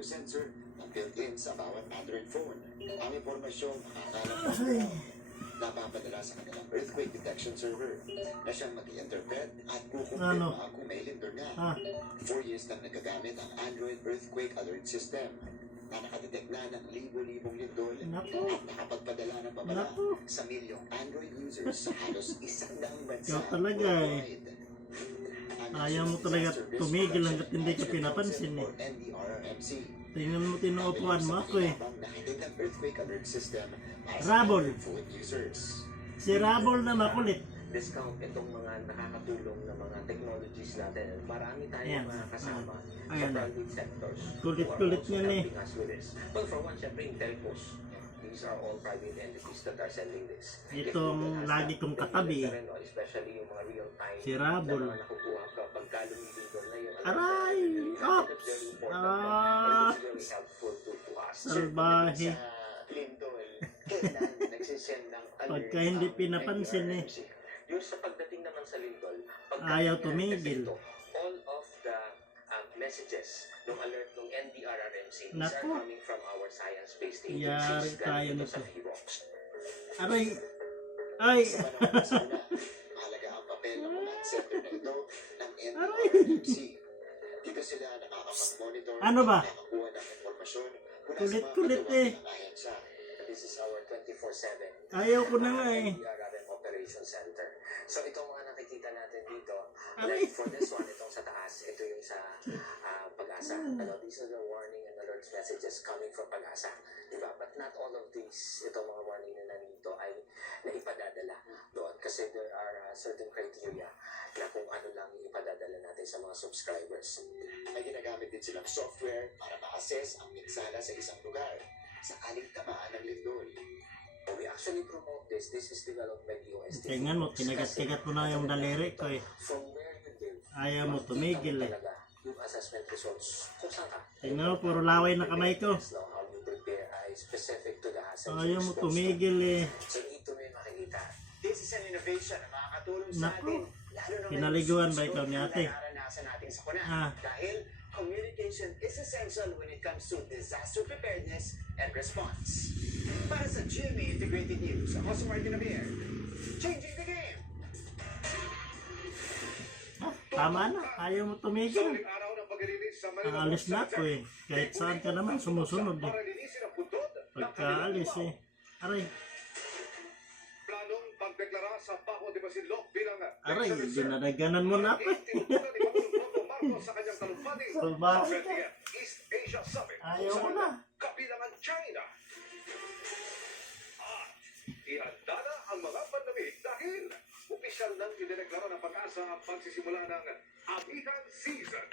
weather sensor na built-in sa bawat Android phone. Ang impormasyong makakala napapadala sa kanilang earthquake detection server na siyang mag-i-interpret at kukumpirma kung may lindol nga. 4 years nang nagagamit ang Android Earthquake Alert System na nakadetect na ng libo-libong lindol at nakapagpadala ng babala sa milyong Android users sa halos 100 bansa. Ikaw talaga eh. Ayaw mo talaga tumigil hanggat hindi ka pinapansin eh. Tingnan mo, tinuupuan mo ako eh. Rabol. Si Rabol na makulit. Discount itong mga nakakatulong na mga technologies natin. Marami tayong mga kasama sa private sectors. Kulit-kulit niya eh. Well, for one, syempre yung telcos. These are all private entities that are sending this. Itong lagi kong katabi. Especially yung mga real-time Si Rabol. na nakukuha kapag kalumigin doon na yung Aray! Ops! Salbahe. Pagka hindi pinapansin eh. Yung sa pagdating naman sa lindol, Ayaw tumigil. all of the messages ng alert ng NDRRMC, these are Naku. coming from our science-based Yari agencies tayo galing nito. sa PHIVOX. Aray! Ay! Mahalaga ang papel ng mga center na ito ng NDRRMC. Dito sila nakakapag-monitor Ano ba? nakakuha ng informasyon mula sa mga Kulit-kulit katuwang eh. ng ahensya. This is our 24/7 Ayaw ko na nga eh. NDRRM Operation Center. So itong mga nakikita natin dito, Aray! like for this one, itong sa taas, ito yung sa Pag-asa. These are the warning and alerts messages coming from Pag-asa. Diba? But not all of these, itong mga warning na nandito ay naipadadala doon. Kasi there are certain criteria na kung ano lang ipadadala natin sa mga subscribers. May ginagamit din silang software para ma-assess ang pinsala sa isang lugar sa aling tamaan ng lindol. We actually promote this. This is developed by the UST. Tingnan mo, kinagat-kagat mo na yung daliri ko eh. From where you live, Ayaw mo tumigil eh. talaga yung assessment results kung saan ka. Tingnan mo, puro laway na kamay ko. Now, how you prepare ay specific to the hazard. Ayaw mo tumigil eh. So, ito may makikita. This is an innovation na makakatulong sa Naku. atin. Lalo na Pinaliguan ba ikaw ni ate? nararanasan natin sa kuna. Ah. Dahil communication is essential when it comes to disaster preparedness and response. Para sa GMA Integrated News, ako si Martin Abier. Changing the game! Tama na, ayaw mo tumigil. Aalis na ako eh. Kahit saan ka naman, sumusunod eh. Pagkaalis eh. Aray, Planong pagdeklara sa Paco de Masinloc bilang aray, dinadaganan mo na ako eh. sa kanyang talumpati Salbahe sa ka. East Asia Summit Ayaw mo na. kabilang ang China. At ihanda na ang mga panlamig dahil opisyal nang idineklara ng Pag-asa ang pagsisimula ng Amihan Season.